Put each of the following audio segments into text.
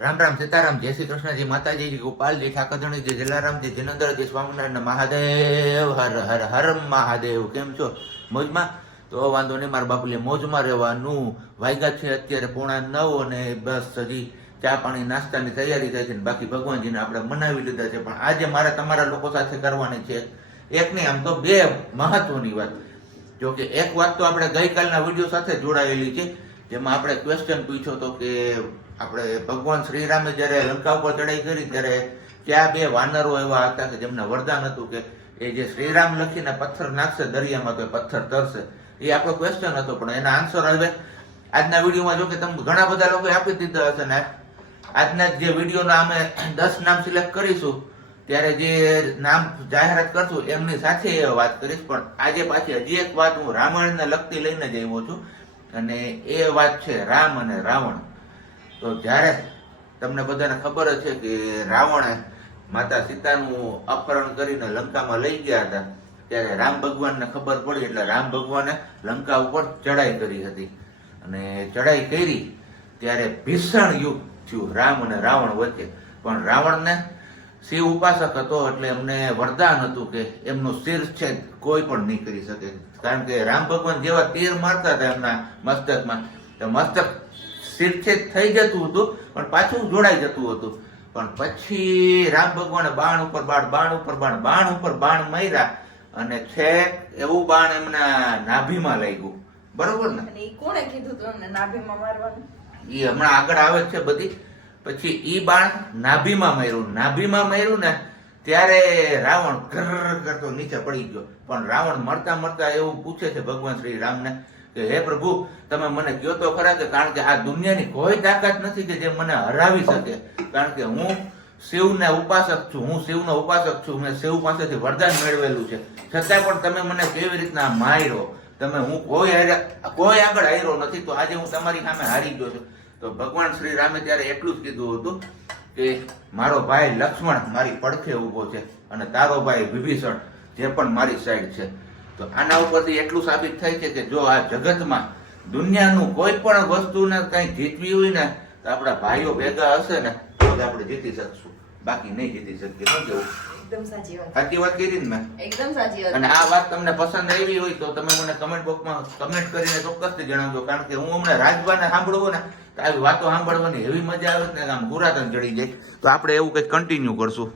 રામ રામ સીતારામ, જય શ્રી કૃષ્ણજી માતાજી ગોપાલજી ઠાકોરજી જલારામજી જિનેન્દ્રજી સ્વામિનારાયણ મહાદેવ, હર હર હર મહાદેવ. કેમ છો? મોજમાં? તો વાંધો નહીં, મારા બાપુલે મોજમાં રહેવાનું. વાગ્યા છે અત્યારે પોણા નવ અને બસ હજી ચા પાણી, નાસ્તાની તૈયારી થઈ છે બાકી ભગવાનજીને આપણે મનાવી લીધા છે. પણ આજે મારે તમારા લોકો સાથે કરવાની છે એક નહીં, આમ તો બે મહત્વની વાત. જો કે એક વાત તો આપણે ગઈકાલના વીડિયો સાથે જોડાયેલી છે, જેમાં આપણે ક્વેશ્ચન પૂછ્યો હતો કે આપણે ભગવાન શ્રીરામે જ્યારે લંકા ઉપર ચડાઈ કરી, ત્યારે ત્યાં બે વાનરો એવા હતા કે જેમને વરદાન હતું કે એ જે શ્રીરામ લખીને પથ્થર નાખશે દરિયામાં તો પથ્થર તરશે. એ આપણો ક્વેશ્ચન હતો, પણ એના આન્સર હવે આજના વિડીયોમાં જો કે તમે ઘણા બધા લોકોએ આપી દીધા હશે ને. આજના જે વિડીયોના અમે દસ નામ સિલેક્ટ કરીશું, ત્યારે જે નામ જાહેરાત કરશું, એમની સાથે વાત કરીશ. પણ આજે પાછી હજી એક વાત હું રામાયણને લગતી લઈને જ આવ્યો છું. અને એ વાત છે રામ અને રાવણ. તો જ્યારે તમને બધાને ખબર જ છે કે રાવણે માતા સીતાનું અપહરણ કરીને લંકામાં લઈ ગયા હતા, ત્યારે રામ ભગવાનને ખબર પડી એટલે રામ ભગવાને લંકા ઉપર ચડાઈ કરી હતી. અને ચડાઈ કરી ત્યારે ભીષણ યુદ્ધ થયું રામ અને રાવણ વચ્ચે. પણ રાવણને શિવ ઉપાસક હતો એટલે એમને વરદાન હતું કે એમનું છે કોઈ પણ નહીં કરી શકે. કારણ કે રામ ભગવાન જેવા તીર મારતા હતા એમના મસ્તકમાં. તો મસ્તક શિરછેદ થઈ જતું હતું પણ પાછું જોડાઈ જતું હતું. પણ પછી રામ ભગવાને બાણ ઉપર બાણ બાણ ઉપર બાણ બાણ ઉપર બાણ માર્યા અને છેક એવું બાણ એમના નાભીમાં લાગ્યું બરોબર ને? કોણે કીધું તું એમને નાભીમાં મારવાનું? એ હમણાં આગળ આવે છે બધી. પછી ઈ બાણ નાભીમાં માર્યું. નાભીમાં માર્યું ને ત્યારે રાવણ ઘર કરતો નીચે પડી ગયો. પણ રાવણ મરતા મરતા એવું પૂછે છે ભગવાન શ્રી રામને કે, હે પ્રભુ, તમે મને કહો તો ખરા કે, કારણ કે આ દુનિયાની કોઈ તાકાત નથી કે જે મને હરાવી શકે. કારણ કે હું શિવને ઉપાસક છું, હું શિવનો ઉપાસક છું, મેં શિવ પાસેથી વરદાન મેળવેલું છે. છતાં પણ તમે મને કેવી રીતના માર્યો? તમે હું કોઈ કોઈ આગળ હાર્યો નથી, તો આજે હું તમારી સામે હારી ગયો છું. તો ભગવાન શ્રી રામે ત્યારે એટલું જ કીધું હતું કે, મારો ભાઈ લક્ષ્મણ મારી પડખે ઊભો છે અને તારો ભાઈ વિભીષણ, જે પણ મારી સાઈડ છે. તો આના ઉપરથી એટલું સાબિત થાય છે કે જો આ જગતમાં દુનિયાનું કોઈ પણ વસ્તુને કઈ જીતવી હોય ને તો આપણા ભાઈઓ ભેગા હશે ને તો જ આપણે જીતી શકશું. બાકી નહીં જીતી શકીએ. શું કેવું? એકદમ સાચી વાત. સાચી વાત કરી ને એકદમ સાચી વાત. અને આ વાત તમને પસંદ આવી હોય તો તમે મને કમેન્ટ બોક્સમાં કમેન્ટ કરીને ચોક્કસથી જણાવજો. કારણ કે હું હમણાં રાજભાને સાંભળવું ને તો આવી વાતો સાંભળવાની એવી મજા આવે ને આમ ગુરાતન ચડી જાય. તો આપણે એવું કંઈક કન્ટિન્યુ કરશું.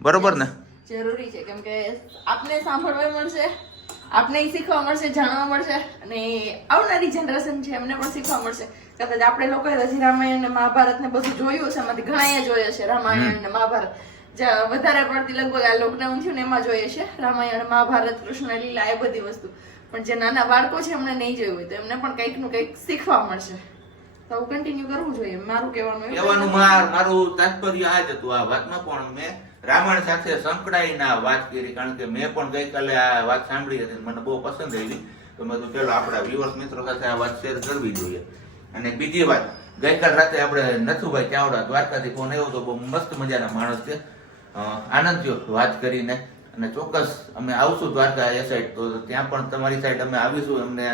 બરોબર ને? જરૂરી છે. કેમ કે આપને સાંભળવા મળશે. આપને શીખવા મળશે જાણવા મળશે અને આવનારી જનરેશન છે એમને પણ શીખવા મળશે. કદાચ આપણે લોકોએ હજી રામાયણ ને મહાભારત ને બધું જોયું છે એમાંથી ઘણા જોયા છે રામાયણ ને મહાભારત. વધારે પડતી લગભગ આ લોકડાઉન થયું ને એમાં જોઈએ છે. રામાયણ મહાભારત કૃષ્ણ લીલા એ બધી વસ્તુ. પણ જે નાના બાળકો છે એમને નહીં જોયું હોય તો એમને પણ કંઈકનું કંઈક શીખવા મળશે. તો કન્ટિન્યુ કરવું જોઈએ. મારું કહેવાનું. કહેવાનું મારું તાત્પર્ય આ જ હતું આ વાતમાં પણ મેં રામાયણ સાથે સંકળાઈને આ વાત કરી કારણ કે મેં પણ ગઈકાલે આ વાત સાંભળી હતી મને બહુ પસંદ આવી. તો મેં કીધું, ચલો, આપણા વ્યુઅર્સ મિત્રો સાથે આ વાત શેર કરવી જોઈએ. અને બીજી વાત, ગઈકાલ રાતે આપણે નથુભાઈ ચાવડા દ્વારકાથી ફોન આવ્યો તો બહુ મસ્ત મજાના માણસ છે. આનંદ થયો વાત કરીને. અને ચોક્કસ અમે આવશું દ્વારકા એ સાઈડ તો ત્યાં પણ તમારી સાઈડ અમે આવીશું. એમને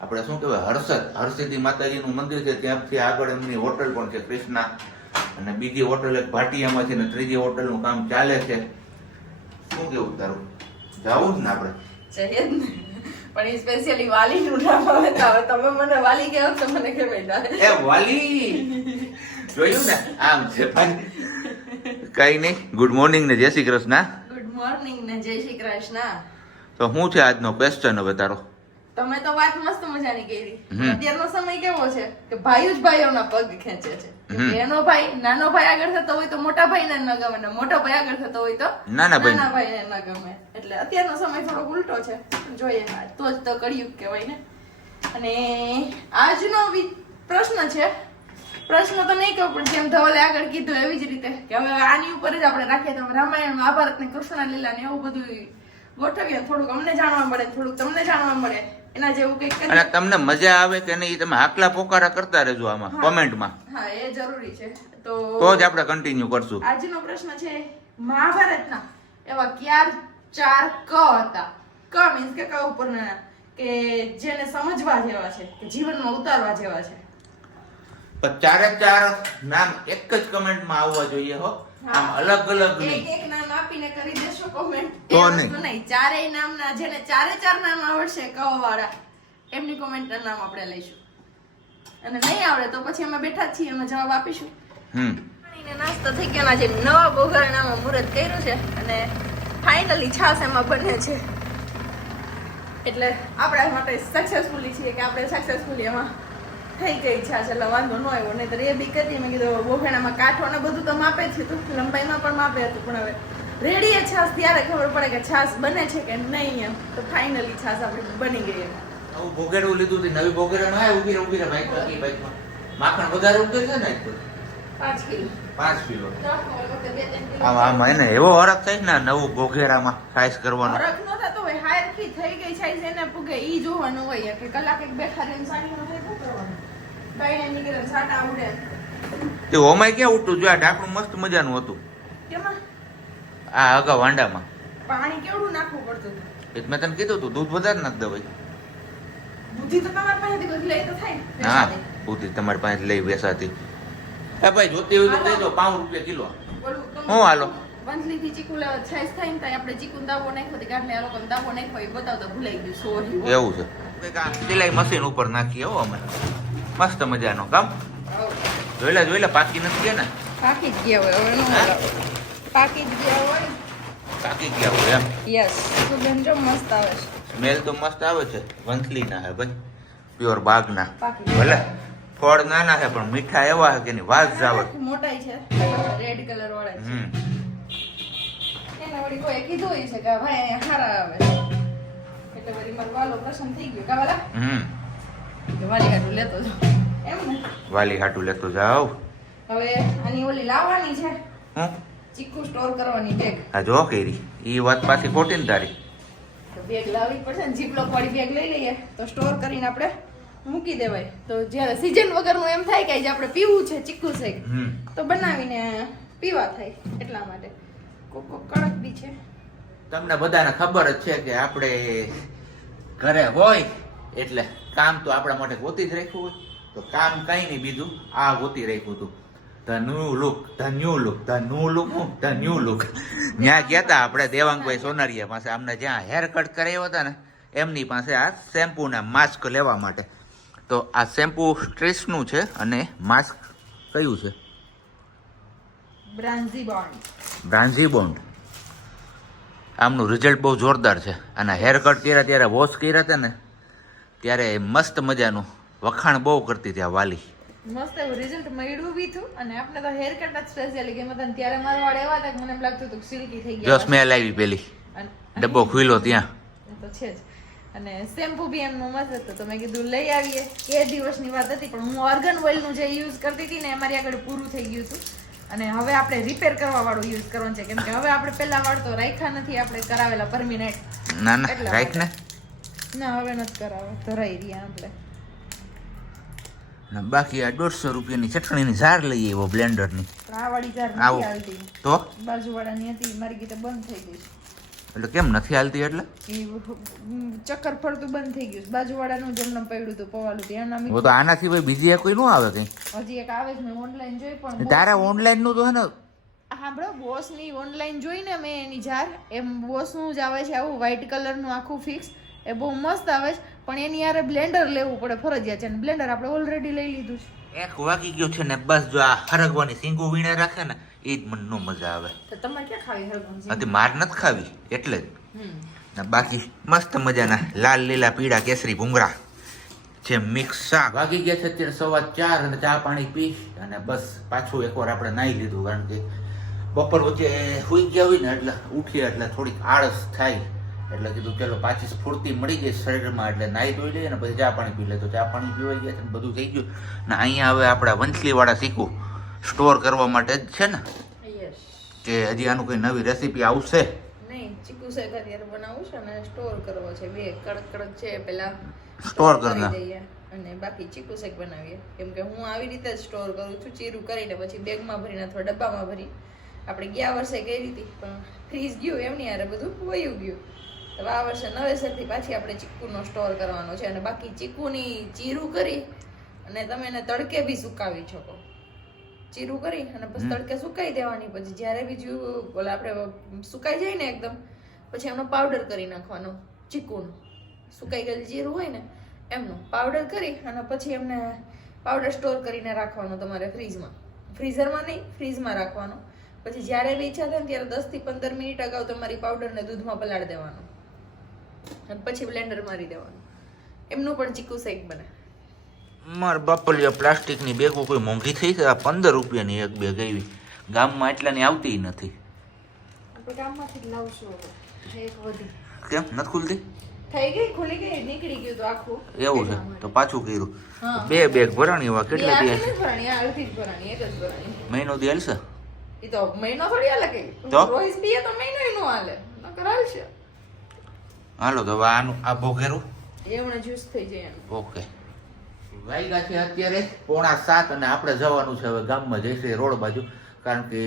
આપણે શું કહેવાય, હર્ષદ હરસિદ્ધિ માતાજીનું મંદિર છે, ત્યાંથી આગળ એમની હોટલ પણ છે, કૃષ્ણા. અને બીજી હોટલ એક ભાટિયામાં છે ને ત્રીજી હોટલનું કામ ચાલે છે. શું કેવું તારું? જાવું જ ને આપણે? જઈએ જ પણ એ સ્પેશિયલી વાલી નું નામ આવે તો હવે તમે મને વાલી કહો તો મને કેવાય એ વાલી? જોયું ને? આમ છે ભાઈ. કઈ નહીં. ગુડ મોર્નિંગ ને જય શ્રી કૃષ્ણ. ગુડ મોર્નિંગ ને જય શ્રી કૃષ્ણ. તો શું છે આજનો ક્વેશ્ચન હવે તારો? તમે તો વાત મસ્ત મજાની કરી. અત્યારનો સમય કેવો છે? કે ભાઈઓ જ ભાઈઓના પગ ખેંચે છે. એનો ભાઈ નાનો ભાઈ આગળ થતો હોય તો મોટા ભાઈને ન ગમે ને મોટો ભાઈ આગળ થતો હોય તો નાના ભાઈને. નાના ભાઈને ન ગમે. એટલે અત્યારનો સમય થોડો ઉલટો છે. જોઈએ તો જ તો કળિયુગ કહેવાય ને. અને આજનો પ્રશ્ન છે. પ્રશ્ન તો નહીં કહું પણ જેમ ધવલે આગળ કીધું એવી જ રીતે કે હવે આની ઉપર જ આપણે રાખીએ તો રામાયણ મહાભારત ને કૃષ્ણ લીલા ને એવું બધું ગોઠવીએ. થોડુંક અમને જાણવા મળે થોડુંક તમને જાણવા મળે. એના જેવું કંઈક અને તમને મજા આવે કે નહીં તમે આકલા પોકારા કરતા રહેજો આમાં કોમેન્ટમાં. હા એ જરૂરી છે. તો તો જ આપણે કન્ટિન્યુ કરશું. આજનો પ્રશ્ન છે મહાભારતના એવા ક્યાર ચાર ક હતા? ક મીન્સ કે ક ઉપરના કે જેને સમજવા જેવા છે કે જીવનમાં ઉતારવા જેવા છે. તો ચારે ચાર નામ એક જ કમેન્ટમાં આવવા જોઈએ હો. આમ અલગ અલગ એક એક નામ આપીને કરી દેશો કોમેન્ટ તો નહીં. ચારેય નામના જેને ચારે ચાર નામ આવડશે કહો વાળા એમની કોમેન્ટના નામ આપણે લઈશું. અને નહીં આવડે તો પછી અમે બેઠા છીએ અમે જવાબ આપીશું. હમ. પાણીને નાસ્તો થઈ ગયો જે નવા બોઘરણામાં મુહૂર્ત કર્યું છે અને ફાઇનલી છાશ એમાં બને છે. એટલે આપણા માટે સક્સેસફુલી છીએ કે આપણે સક્સેસફુલી એમાં થઈ ગઈ છાશ એટલે વાંધો ન આવ્યો. તો એ બી કરી મેં કીધું બોફેણામાં કાઠો ને બધું તો માપે છે તો લંબાઈમાં પણ માપે હતું પણ હવે રેડી એ છાશ ત્યારે ખબર પડે કે છાશ બને છે કે નહીં એમ. તો ફાઇનલી છાશ આપણી બની ગઈ નવું ભોગેડું લીધું હતું નવી ભોગેડા માં ઊભી રહે ઊભી રહે બાઈક બાકી બાઈકમાં માખણ વધારે ઉગે છે ને એટલે. પાંચ કિલો. પાંચ કિલો. આમ આમ એને એવો હરખ થાય ને નવું ભોગેડામાં સાઈઝ કરવાનો. ફરક ન થતો હોય હાયર થઈ ગઈ છાશ એને પુગે ઈ જોવાનું હોય કે કલાક એક બેઠા રહીને સાડીમાં થાય શું કરવાનું બાઈને નીકળે ને સાટા ઉડે તે ઓમાય ક્યાં ઉઠતું? જો આ ઢાંકણું મસ્ત મજાનું હતું. આ અગાઉ વાંડામાં. પાણી કેવડું નાખવું પડતું? એ મેં તને કીધું હતું દૂધ વધારે નાખ દે ભાઈ. બુદ્ધિ તો તમારી પાસેથી લઈ તો થાય હા. બુદ્ધિ તમારી પાસે લઈ બેસાતી એ ભાઈ જોતી હોય તો દો પાંચ રૂપિયા કિલો. હું હાલો? વંથલીથી ચીકુ લેવા થાય ને આપણે ચીકુનો દાવો નાખ્યો તો ગાંઠને આ લોકોને દાવો નાખ્યો એ બતાવતા ભૂલાઈ ગયું સોરી. એવું છે. કંઈક આ સિલાઈ મશીન ઉપર નાખીએ હો અમે. મસ્ત મજાનો કામ? જોઈ લે જોઈ લે પાકી નથી ગયા ને? પાકી જ ગયા હોય હવે. પાકી જ ગયા હોય. પાકી ગયા હોય એમ? યસ સુગંધ જો મસ્ત આવે છે. સ્મેલ તો મસ્ત આવે છે. વંથલી ના હે ભાઈ. પ્યોર બાગના. ના ભલે. ફળ નાના છે પણ મીઠા એવા છે કે એની વાત જ આવે. મોટા છે. રેડ કલર વાળા છે. એને વળી કોઈ કીધું છે કે ભાઈ હારા આવે એટલે વળી મારો વાલો પ્રસન્ન થઈ ગયો. કાવાલા હમ. વાલી હાટું લેતો એમ ને? વાલી હાટું લેતો જાવ હવે આની ઓલી લાવવાની છે. હું? ચીકુ સ્ટોર કરવાની બેગ હા જો કેરી. ઈ વાત પાછી ખોટી ને તારી. બેગ લાવવી પડશે ને. જીપલો પડી બેગ લઈ લઈએ. તો સ્ટોર કરીને આપણે મૂકી દેવાય. તો જ્યારે સિઝન વગરનું એમ થાય કે આજે આપણે પીવું છે ચીકુ શેક તો બનાવીને પીવા થાય એટલા માટે. કોક કડક બી છે. તમને બધાને ખબર જ છે કે આપણે ઘરે હોય એટલે કામ તો આપણા માટે ગોતી જ રાખ્યું હોય. તો કામ કઈ નહીં બીજું આ ગોતી રાખ્યું હતું. The new look the new look the new look the new look ત્યાં ગયા હતા આપણે દેવાંગભાઈ સોનારિયા પાસે. અમને જ્યાં હેર કટ કરાવ્યો હતા ને એમની પાસે આ શેમ્પુ ને માસ્ક લેવા માટે. તો આ શેમ્પુ સ્ટ્રેસનું છે અને માસ્ક કયું છે? બ્રાન્ઝી બોન્ડ. બ્રાન્ઝી બોન્ડ. આમનું રિઝલ્ટ બહુ જોરદાર છે. અને હેર કટ કર્યા ત્યારે વોશ કર્યા હતા ને ત્યારે મસ્ત મજાનું વખાણ બહુ કરતી ત્યાં વાલી. મસ્ત એવું રિઝલ્ટ મળ્યું બી થયું અને આપણે તો હેર કટ જ સ્પેશિયલી મતલબ ત્યારે મારા વાળ એવા હતા કે મને એમ લાગતું હતું સિલ્કી થઈ જો સ્મેલ આવી પેલી. અને- ડબ્બો ખુલ્લો ત્યાં. તો છે જ. અને શેમ્પુ બી એમનું મસ્ત હતું. તો મેં કીધું લઈ આવીએ. એ દિવસની વાત હતી પણ હું ઓર્ગન ઓઇલનું જે યુઝ કરતી હતી ને એ મારી આગળ પૂરું થઈ ગયું હતું. અને હવે આપણે રિપેર કરવા વાળું યુઝ કરવાનું છે. કેમ કે હવે આપણે પહેલા વાળ તો રાખ્યા નથી આપણે કરાવેલા પરમિનેટ ના ના રાઈટ ને. ના હવે નથી કરાવે ધરાઈ રહ્યા આપણે. બાકી આ દોઢસો રૂપિયાની ચટણીની ઝાર લઈ આવ્યો બ્લેન્ડરની. આ વાળી જાર નથી આવતી તો? બાજુવાળાની હતી મારી ગીતે બંધ થઈ ગઈ એટલે કેમ નથી હાલતી એટલે? ચક્કર ફરતું બંધ થઈ ગયું બાજુવાળાનું જેમને પડ્યું હતું પવાલું તો આનાથી ભાઈ બીજી કોઈ ન આવે કઈ? હજી એક આવે છે મેં ઓનલાઈન જોઈ પણ તારા ઓનલાઈનનું તો હે ને સાંભળો બોસની ઓનલાઈન જોઈને મેં એની જાર એમ બોસનું જ આવે છે આવું વ્હાઈટ કલરનું આખું ફિક્સ એ બહુ મસ્ત આવે છે. પણ એની યારે બ્લેન્ડર લેવું પડે ફરજિયાત છે અને બ્લેન્ડર આપણે ઓલરેડી લઈ લીધું છે. એક વાગી ગયો છે ને બસ જો આ હરગવાની સિંગો વીણે રાખે ને એ જ મને નો મજા આવે. તો તમારે ક્યાં ખાવી હરગવાની હતી માર નથી ખાવી એટલે જ. ને બાકી મસ્ત મજાના લાલ લીલા પીળા કેસરી ભૂંગળા જે મિક્સ શાક. વાગી ગયા છે અત્યારે સવા ચાર અને ચા પાણી પી અને બસ પાછું એકવાર આપણે નાહી લીધું કારણ કે બપોર વચ્ચે સુઈ ગયા હોય ને એટલે ઉઠીએ એટલે થોડીક આળસ થાય. એટલે કીધું ચલો પાછી સ્ફૂર્તિ મળી ગઈ શરીરમાં એટલે નાહી ધોઈ લઈએ ને પછી ચા પાણી પી લે. તો ચા પાણી પીવાઈ ગયા છે ને બધું થઈ ગયું. ને અહીંયા હવે આપણા વંથલીવાળા શીખવું સ્ટોર કરવા માટે જ છે ને? કે હજી આનું કોઈ નવી રેસીપી આવશે? સ્ટોર કરવો છે. બે કડક કડક છે પેલા Store કરી અને બાકી ચીકુ શેક બનાવીએ. કેમ કે હું આવી રીતે જ સ્ટોર કરું છું ચીરું કરીને પછી બેગમાં ભરીને અથવા ડબ્બામાં ભરી. આપણે ગયા વર્ષે કરી હતી પણ ફ્રીજ ગયું એમની યારે બધું વયું ગયું. તો આ વર્ષે નવેસરથી પાછી આપણે ચીકુનો સ્ટોર કરવાનો છે અને બાકી ચીકુની ચીરું કરી અને તમે એને તડકે બી સુકાવી શકો. ચીરું કરી અને પછી તડકે સુકાઈ દેવાની. પછી જ્યારે બીજું બોલે આપણે સુકાઈ જાય ને એકદમ પછી એમનો પાવડર કરી નાખવાનો ચીકુનો. સુકાઈ ગયેલું જીરું હોય ને એમનો પાવડર કરી અને પછી એમને પાવડર સ્ટોર કરીને રાખવાનો તમારે ફ્રીજમાં. ફ્રીઝરમાં નહીં ફ્રીજમાં રાખવાનો. પછી જ્યારે બી ઈચ્છા થાય ને ત્યારે દસથી પંદર મિનિટ અગાઉ તમારી પાવડરને દૂધમાં પલાળી દેવાનો. અને પછી બ્લેન્ડર મારી દેવાનું. એમનું પણ ચીકુ શેક બને. માર બાપલિયા પ્લાસ્ટિકની બેગો કોઈ મોંઘી થઈ છે? આ પંદર રૂપિયાની એક બેગ આવી. ગામમાં એટલાની આવતી નથી. ગામમાંથી જ એક વધી. કેમ? નથી ખુલતી? થઈ ગઈ? ખુલી ગઈ? નીકળી ગયું તો આખું. એવું છે? તો પાછું કર્યું. બે બેગ ભરાણી એ કેટલા દિવસ ભરાણી અડધી જ ભરાણી એક જ ભરાણી. મહિનો દી હાલશે? એ તો મહિનો થોડી હાલે કે? તો? રોજ પીએ તો મહિનો નો હાલે. નકર હાલશે. હાલો તો આનું આ ભોગેરું? એવણે જ્યુસ થઈ જાય ઓકે. વાગ્યા છે અત્યારે પોણા સાત અને આપણે જવાનું છે હવે ગામમાં જઈશું રોડ બાજુ. કારણ કે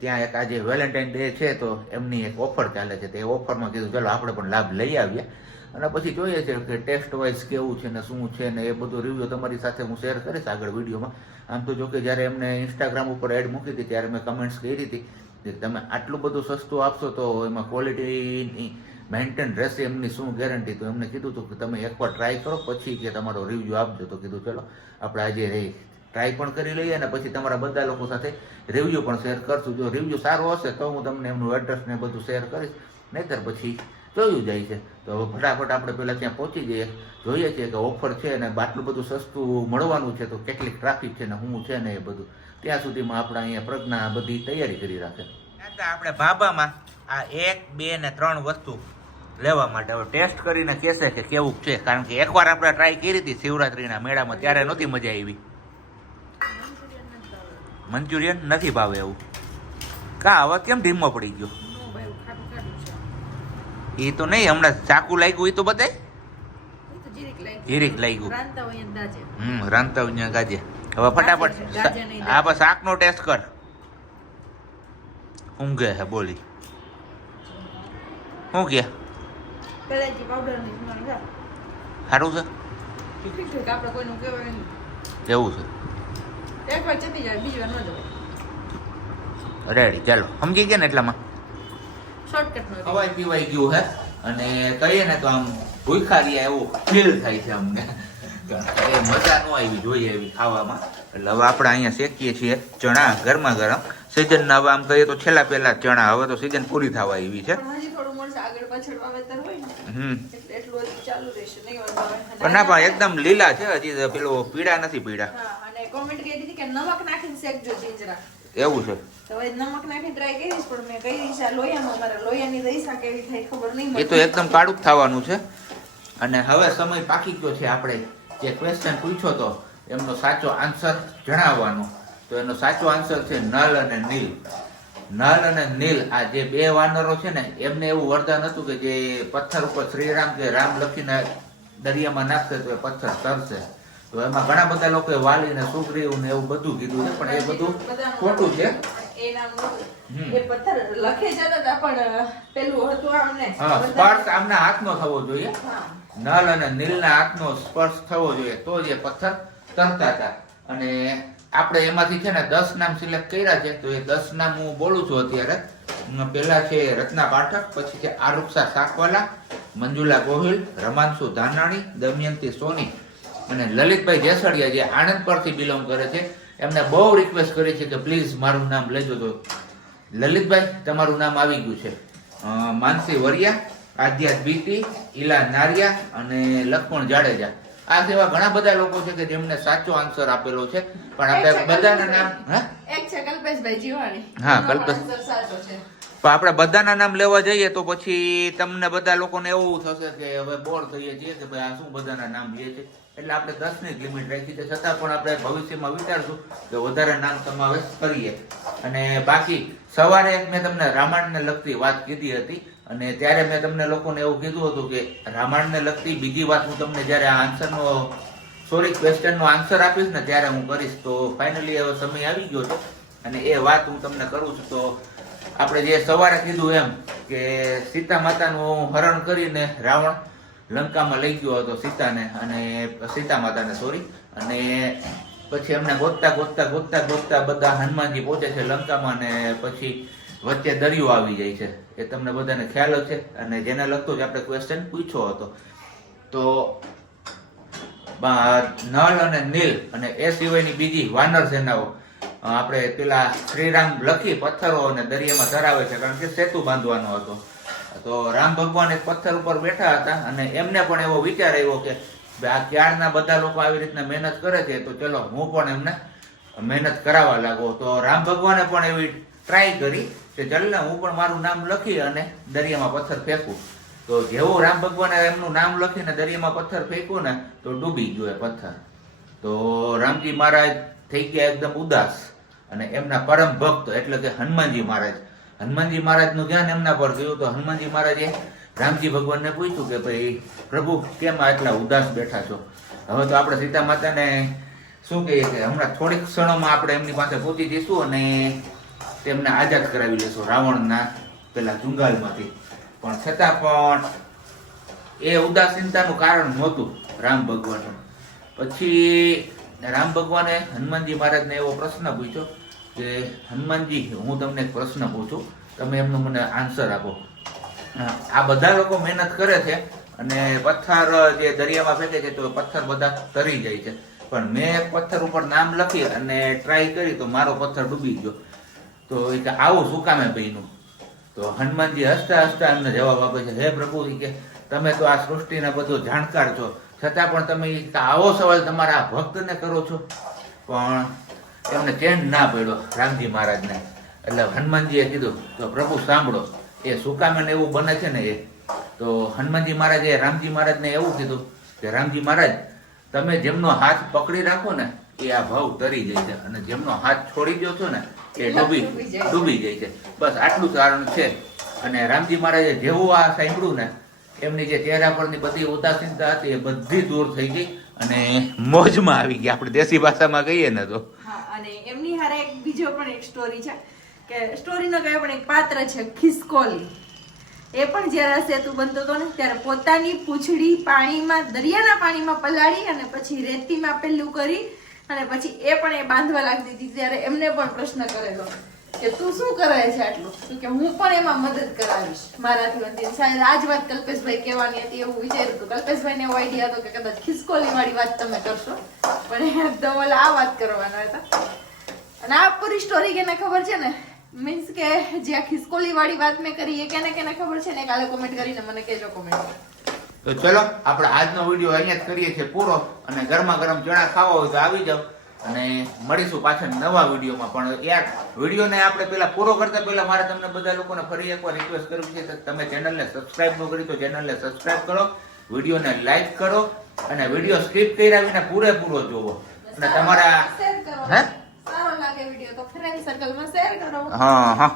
ત્યાં એક આજે વેલેન્ટાઇન ડે છે તો એમની એક ઓફર ચાલે છે તે ઓફરમાં કીધું ચલો આપણે પણ લાભ લઈ આવીએ. અને પછી જોઈએ છે કે ટેસ્ટ વાઇઝ કેવું છે ને શું છે ને એ બધું રિવ્યુ તમારી સાથે હું શેર કરીશ આગળ વિડીયોમાં. આમ તો જો કે જ્યારે એમને ઇન્સ્ટાગ્રામ ઉપર એડ મૂકી હતી ત્યારે મેં કમેન્ટ્સ કરી હતી કે તમે આટલું બધું સસ્તું આપશો તો એમાં ક્વોલિટીની મેન્ટેન રહેશે એમની શું ગેરંટી તો એમને કીધું હતું કે તમે એકવાર ટ્રાય કરો, પછી કે તમારો રિવ્યુ આપજો. તો કીધું, ચલો, આપણે આજે ટ્રાય પણ કરી લઈએ અને પછી તમારા બધા લોકો સાથે રિવ્યુ પણ શેર કરશું. જો રિવ્યુ સારો હશે, તો હું તમને એમનું એડ્રેસ ને બધું શેર કરીશ. નહીતર પછી જોયું જાય છે. તો હવે ફટાફટ આપણે પહેલાં ત્યાં પહોંચી જઈએ. જોઈએ છીએ કે ઓફર છે અને આટલું બધું સસ્તું મળવાનું છે, તો કેટલીક ટ્રાફિક છે ને શું છે ને એ બધું. ત્યાં સુધીમાં આપણે અહીંયા પ્રજ્ઞા બધી તૈયારી કરી રાખે. આપણે ભાભામાં આ એક, બે ને ત્રણ વસ્તુ લેવા માટે હવે ટેસ્ટ કરીને કહેશે કે કેવું છે. કારણ કે એકવાર આપણે ટ્રાય કરી હતી શિવરાત્રીના મેળામાં ત્યારે નહોતી મજા આવી. મંચુરિયન નથી ભાવે એવું. કા હવે કેમ ધીમો પડી ગયો? એ તો નહીં હમણાં ચાકુ લાગ્યું એ તો એ જીરીક લાગ્યું. હોય હમ રાંધતા ગાજે. હવે ફટાફટ આ બસ શાકનો ટેસ્ટ કર. ઊંઘે હે બોલી. શું કે? પેલાજી પાવડરની સ્મેલ છે સારું છે ઠીક ઠીક આપણે કોઈનું કહેવાય નહીં એવું છે એક વાર ચપી જાય બીજી વાર ન જવાય રેડી ચાલો સમજી ગયા ને એટલામાં શોર્ટકટ નો ખવાય પીવાય ગયું હે અને કહીએ ને તો આમ ભૂખા રહ્યા એવો ફીલ થાય છે અમને એ મજા ન આવી જોઈએ એવી ખાવામાં એટલે હવે આપણે અહીંયા શેકીએ છીએ ચણા ગરમા ગરમ સિઝન હવે આમ કહીએ તો છેલ્લા પહેલા ચણા હવે તો સિઝન પૂરી થવા આવી છે પણ હજી થોડું મળશે આગળ પાછળ વાવેતર હોય ને એટલે એટલું હજી ચાલુ રહેશે. નહીં વાંધો આવે. અને પણ ના પણ એકદમ લીલા છે હજી પેલો પીળા નથી પીળા. અને કોમેન્ટ કરી હતી કે નમક નાખીને શેકજો જીંજરા. એવું છે. હવે નમક નાખીને ટ્રાય કરીશ પણ મેં કઈ છે લોયામાં મારે લોયાની દહીસા કેવી થાય ખબર નહીં એ તો એકદમ કાળું થવાનું છે. અને હવે સમય પાકી ગયો છે આપણે. જે ક્વેશ્ચન પૂછ્યો તો એમનો સાચો આન્સર જણાવવાનો. તો એનો સાચો આન્સર છે નલ અને નીલ. નલ અને નીલ આ જે બે વાનરો છે ને એમને એવું વરદાન હતું કે જે પથ્થર ઉપર શ્રીરામ કે રામ લખીને દરિયામાં નાખશે તો એ પથ્થર તરશે. તો એમાં ઘણા બધા લોકોએ વાલી ને સુગ્રીવ ને એવું બધું કીધું છે પણ એ બધું ખોટું છે. સ્પર્શ આમના હાથનો થવો જોઈએ. નલ અને નીલના હાથનો સ્પર્શ થવો જોઈએ તો જ એ પથ્થર તરતા હતા. અને આપણે એમાંથી છે ને દસ નામ સિલેક્ટ કર્યા છે, તો એ દસ નામ હું બોલું છું અત્યારે. પહેલા છે રત્ના પાઠક, પછી છે આરુક્ષા સાકવાલા, મંજુલા ગોહિલ, રમાંશુ ધાનાણી, દમયંતી સોની અને લલિતભાઈ જેસડિયા જે આણંદ પરથી બિલોંગ કરે છે. એમને બહુ રિક્વેસ્ટ કરી છે કે પ્લીઝ મારું નામ લેજો. તો લલિતભાઈ, તમારું નામ આવી ગયું છે. માનસી વરિયા આદ્યા બીટી ઈલા નારિયા અને લક્ષ્મણ જાડેજા. આ જેવા ઘણા બધા લોકો છે કે જેમને સાચો આન્સર આપેલો છે. પણ આપણે બધાના નામ હા? એક છે કલ્પેશભાઈ જીવાણી. હા, કલ્પેશ. સાચો છે. પણ આપણે બધાના નામ લેવા જઈએ તો પછી તમને બધા લોકોને એવું થશે કે હવે બોર થઈએ છીએ કે ભાઈ આ શું બધાના નામ લે છે? એટલે આપણે દસની લિમિટ રાખી છે. છતાં પણ આપણે ભવિષ્યમાં વિચારશું કે વધારે નામ સમાવેશ કરીએ. અને બાકી સવારે મેં તમને રામાયણને લગતી વાત કીધી હતી. અને ત્યારે મેં તમને લોકોને એવું કીધું હતું કે રામાયણને લગતી બીજી વાત હું તમને જ્યારે આ આન્સરનો સોરી ક્વેશ્ચનનો આન્સર આપીશ ને ત્યારે હું કરીશ. તો ફાઇનલી એવો સમય આવી ગયો છે અને એ વાત હું તમને કરું છું. તો આપણે જે સવારે કીધું એમ કે સીતા માતાનું હરણ કરીને રાવણ લંકામાં લઈ ગયો હતો સીતાને અને સીતા માતાને સોરી અને પછી એમને ગોતતા ગોતતા ગોતતા ગોતતા બધા હનુમાનજી પહોંચે છે લંકામાં અને પછી વચ્ચે દરિયો આવી જાય છે. એ તમને બધાને ખ્યાલ છે. અને જેને લગતો જ આપણે ક્વેશ્ચન પૂછ્યો હતો. તો નળ અને નીલ અને એ સિવાયની બીજી વાનર સેનાઓ આપણે પેલા શ્રીરામ લખી પથ્થરો અને દરિયામાં ધરાવે છે. કારણ કે સેતુ બાંધવાનો હતો. તો રામ ભગવાન એક પથ્થર ઉપર બેઠા હતા અને એમને પણ એવો વિચાર આવ્યો કે આ ક્યારના બધા લોકો આવી રીતના મહેનત કરે છે? તો ચલો હું પણ એમને મહેનત કરાવવા લાગો. તો રામ ભગવાને પણ એવી ટ્રાય કરી. કે ચાલ હું પણ મારું નામ લખી અને દરિયામાં પથ્થર ફેંકું. તો જેવો રામ ભગવાને એમનું નામ લખીને દરિયામાં પથ્થર ફેંક્યું ને, તો ડૂબી ગયો એ પથ્થર. તો રામજી મહારાજ થઈ ગયા એકદમ ઉદાસ અને એમના પરમ ભક્ત એટલે કે હનુમાનજી મહારાજ. હનુમાનજી મહારાજનું ધ્યાન એમના પર ગયું, તો હનુમાનજી મહારાજે રામજી ભગવાનને પૂછ્યું કે ભાઈ, પ્રભુ, કેમ આટલા ઉદાસ બેઠા છો? હવે તો આપણે સીતા માતાને શું કહીએ કે હમણાં થોડીક ક્ષણોમાં આપણે એમની પાસે પહોંચી જઈશું અને તેમને આઝાદ કરાવી લેશો રાવણના પેલા જુંગાલમાંથી. પણ છતાં પણ એ ઉદાસીનતાનું કારણ નહોતું રામ ભગવાનનું. પછી રામ ભગવાને હનુમાનજી મહારાજને એવો પ્રશ્ન પૂછ્યો કે, હનુમાનજી, હું તમને એક પ્રશ્ન પૂછું. તમે એમનો મને આન્સર આપો. આ બધા લોકો મહેનત કરે છે અને પથ્થર જે દરિયામાં ફેંકે છે તો પથ્થર બધા તરી જાય છે. પણ મેં એક પથ્થર ઉપર નામ લખી અને ટ્રાય કરી તો મારો પથ્થર ડૂબી ગયો. તો એ કે આવું શું કામે બન્યું? તો હનુમાનજી હસતા હસતા એમને જવાબ આપે છે, હે પ્રભુ કે તમે તો આ સૃષ્ટિને બધું જાણકાર છો. છતાં પણ તમે આવો સવાલ તમારા ભક્તને કરો છો. પણ એમને ચેન ના પડ્યો રામજી મહારાજને. એટલે હનુમાનજીએ કીધું, તો પ્રભુ, સાંભળો, એ સુકામે ને એવું બને છે ને એ? તો હનુમાનજી મહારાજે રામજી મહારાજને એવું કીધું કે, રામજી મહારાજ, તમે જેમનો હાથ પકડી રાખો ને એ આ ભાવ તરી જાય છે. અને જેમનો હાથ છોડી ગયો છો ને એ ડૂબી ડૂબી જાય. છે. બસ આટલું કારણ છે. અને રામજી મહારાજે જેવું આ સાંભળ્યું ને એમની જે ચહેરા પરની બધી ઉદાસીનતા હતી એ બધી દૂર થઈ ગઈ અને મોજમાં આવી ગઈ આપણે દેશી ભાષામાં કહીએ ને તો. અને એમની હારે એક બીજો પણ એક સ્ટોરી છે કે સ્ટોરી નો કહેવાય પણ એક પાત્ર છે ખિસકોલી. એ પણ જ્યારે સેતુ બનતો હતો ને ત્યારે પોતાની પૂંછડી પાણીમાં દરિયાના પાણીમાં પલાળી અને પછી રેતીમાં પેલું કરી અને પછી એ પણ એ બાંધવા લાગતી હતી ત્યારે એમને પણ પ્રશ્ન કરેલો કે તું શું કરે છે આટલું? તો કે હું પણ એમાં મદદ કરાવીશ. મારાથી બનતી શાયદ આ જ વાત કલ્પેશભાઈ કહેવાની હતી એવું વિચાર્યું હતું. કલ્પેશભાઈને એવો આઈડિયા હતો કે કદાચ ખિસકોલી વાળી વાત તમે કરશો. પણ એ ધવલ આ વાત કરવાના હતા. અને આ પૂરી સ્ટોરી કેને ખબર છે ને? મીન્સ કે જે આ ખિસકોલી વાળી વાત મેં કરી એ કેને કેને ખબર છે ને? કાલે કોમેન્ટ કરીને મને કહેજો કોમેન્ટ તો ચલો આપણે આજનો વીડિયો અહીંયા જ કરીએ છીએ પૂરો અને ગરમા ગરમ ચણા ખાવા હોય તો આવી જાવ અને મળીશું પાછળ નવા વિડીયોમાં. પણ યાર વિડીયોને આપણે પહેલાં પૂરો કરતા પહેલાં મારે તમને બધા લોકોને ફરી એકવાર રિક્વેસ્ટ કરવી છે કે તમે ચેનલને સબસ્ક્રાઇબ ન કરી તો ચેનલને સબસ્ક્રાઇબ કરો વિડીયોને લાઈક કરો અને વીડિયો સ્કીપ કર્યા વિના પૂરેપૂરો જોવો. અને તમારા હે? સારો લાગે વીડિયો તો ફ્રેન્ડ સર્કલમાં શેર કરો. હા હા.